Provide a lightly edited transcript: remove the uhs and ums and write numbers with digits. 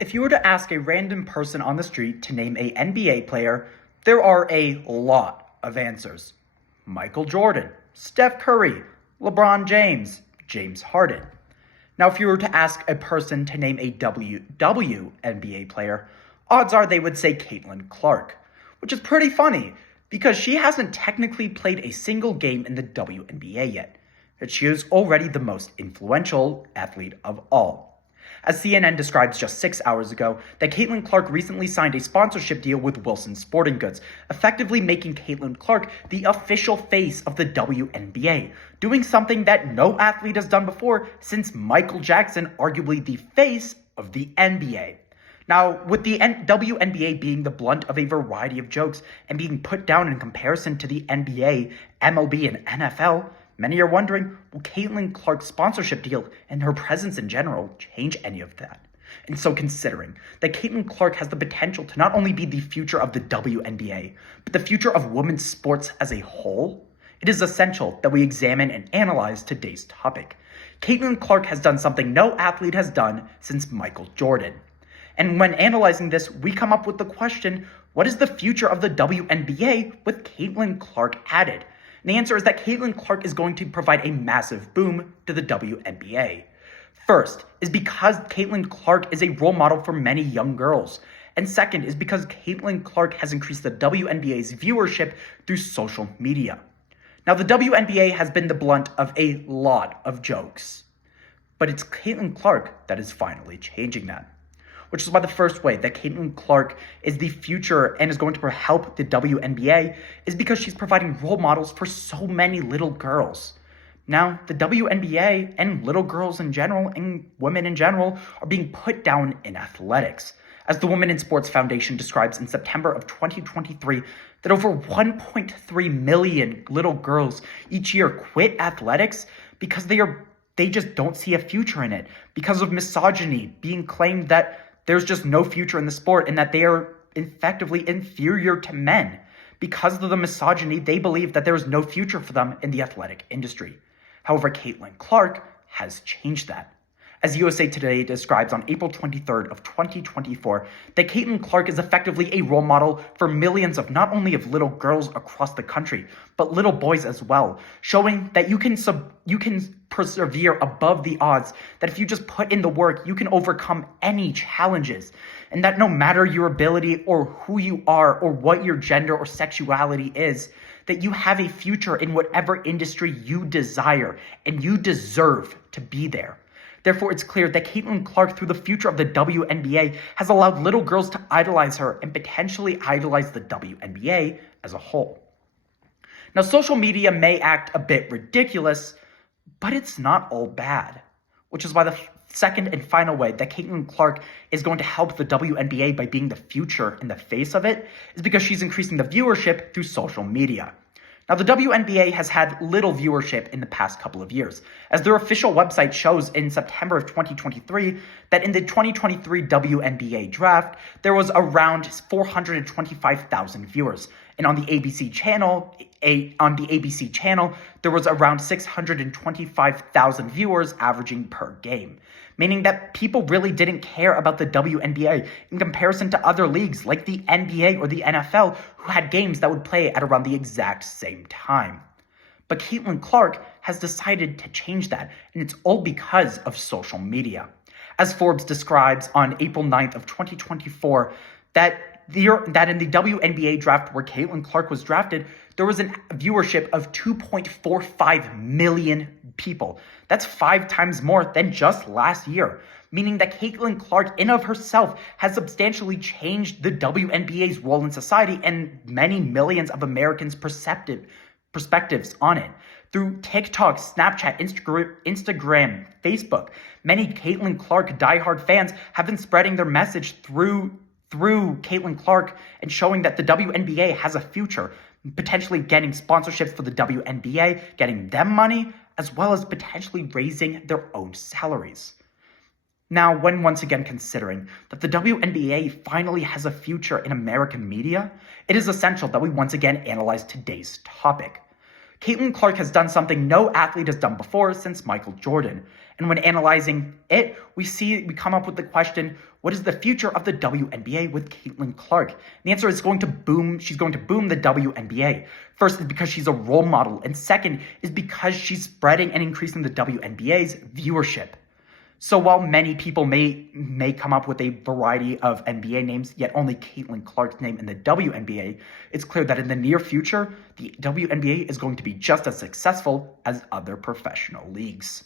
if you were to ask a random person on the street to name a NBA player, there are a lot of answers. Michael Jordan, Steph Curry, LeBron James, James Harden. Now, if you were to ask a person to name a WNBA player, odds are they would say Caitlin Clark, which is pretty funny because she hasn't technically played a single game in the WNBA yet, but she is already the most influential athlete of all. As CNN describes just 6 hours ago, that Caitlin Clark recently signed a sponsorship deal with Wilson Sporting Goods, effectively making Caitlin Clark the official face of the WNBA, doing something that no athlete has done before since Michael Jackson, arguably the face of the NBA. Now, with the WNBA being the blunt of a variety of jokes and being put down in comparison to the NBA, MLB, and NFL, many are wondering, will Caitlin Clark's sponsorship deal and her presence in general change any of that? And so considering that Caitlin Clark has the potential to not only be the future of the WNBA, but the future of women's sports as a whole, it is essential that we examine and analyze today's topic. Caitlin Clark has done something no athlete has done since Michael Jordan. And when analyzing this, we come up with the question, what is the future of the WNBA with Caitlin Clark added? And the answer is that Caitlin Clark is going to provide a massive boom to the WNBA. First is because Caitlin Clark is a role model for many young girls. And second is because Caitlin Clark has increased the WNBA's viewership through social media. Now, the WNBA has been the blunt of a lot of jokes, but it's Caitlin Clark that is finally changing that. Which is why the first way that Caitlin Clark is the future and is going to help the WNBA is because she's providing role models for so many little girls. Now, the WNBA and little girls in general and women in general are being put down in athletics. As the Women in Sports Foundation describes in September of 2023, that over 1.3 million little girls each year quit athletics because they just don't see a future in it because of misogyny, being claimed that there's just no future in the sport and that they are effectively inferior to men. Because of the misogyny, they believe that there is no future for them in the athletic industry. However, Caitlin Clark has changed that. As USA Today describes on April 23rd of 2024, that Caitlin Clark is effectively a role model for millions of not only of little girls across the country, but little boys as well, showing that you can persevere above the odds, that if you just put in the work, you can overcome any challenges, and that no matter your ability or who you are or what your gender or sexuality is, that you have a future in whatever industry you desire, and you deserve to be there. Therefore, it's clear that Caitlin Clark, through the future of the WNBA, has allowed little girls to idolize her and potentially idolize the WNBA as a whole. Now, social media may act a bit ridiculous, but it's not all bad, which is why the second and final way that Caitlin Clark is going to help the WNBA by being the future and the face of it is because she's increasing the viewership through social media. Now, the WNBA has had little viewership in the past couple of years, as their official website shows in September of 2023 that in the 2023 WNBA draft, there was around 425,000 viewers. And on the ABC channel, there was around 625,000 viewers averaging per game, meaning that people really didn't care about the WNBA in comparison to other leagues like the NBA or the NFL, who had games that would play at around the exact same time. But Caitlin Clark has decided to change that, and it's all because of social media. As Forbes describes on April 9th of 2024, that in the WNBA draft where Caitlin Clark was drafted, there was a viewership of 2.45 million people. That's 5 times more than just last year, meaning that Caitlin Clark in of herself has substantially changed the WNBA's role in society and many millions of Americans' perspectives on it. Through TikTok, Snapchat, Instagram, Facebook, many Caitlin Clark diehard fans have been spreading their message through Caitlin Clark and showing that the WNBA has a future, potentially getting sponsorships for the WNBA, getting them money, as well as potentially raising their own salaries. Now, when once again considering that the WNBA finally has a future in American media, it is essential that we once again analyze today's topic. Caitlin Clark has done something no athlete has done before since Michael Jordan. And when analyzing it, we come up with the question, what is the future of the WNBA with Caitlin Clark? And the answer is going to boom. She's going to boom the WNBA. First is because she's a role model. And second is because she's spreading and increasing the WNBA's viewership. So while many people may come up with a variety of NBA names, yet only Caitlin Clark's name in the WNBA, it's clear that in the near future, the WNBA is going to be just as successful as other professional leagues.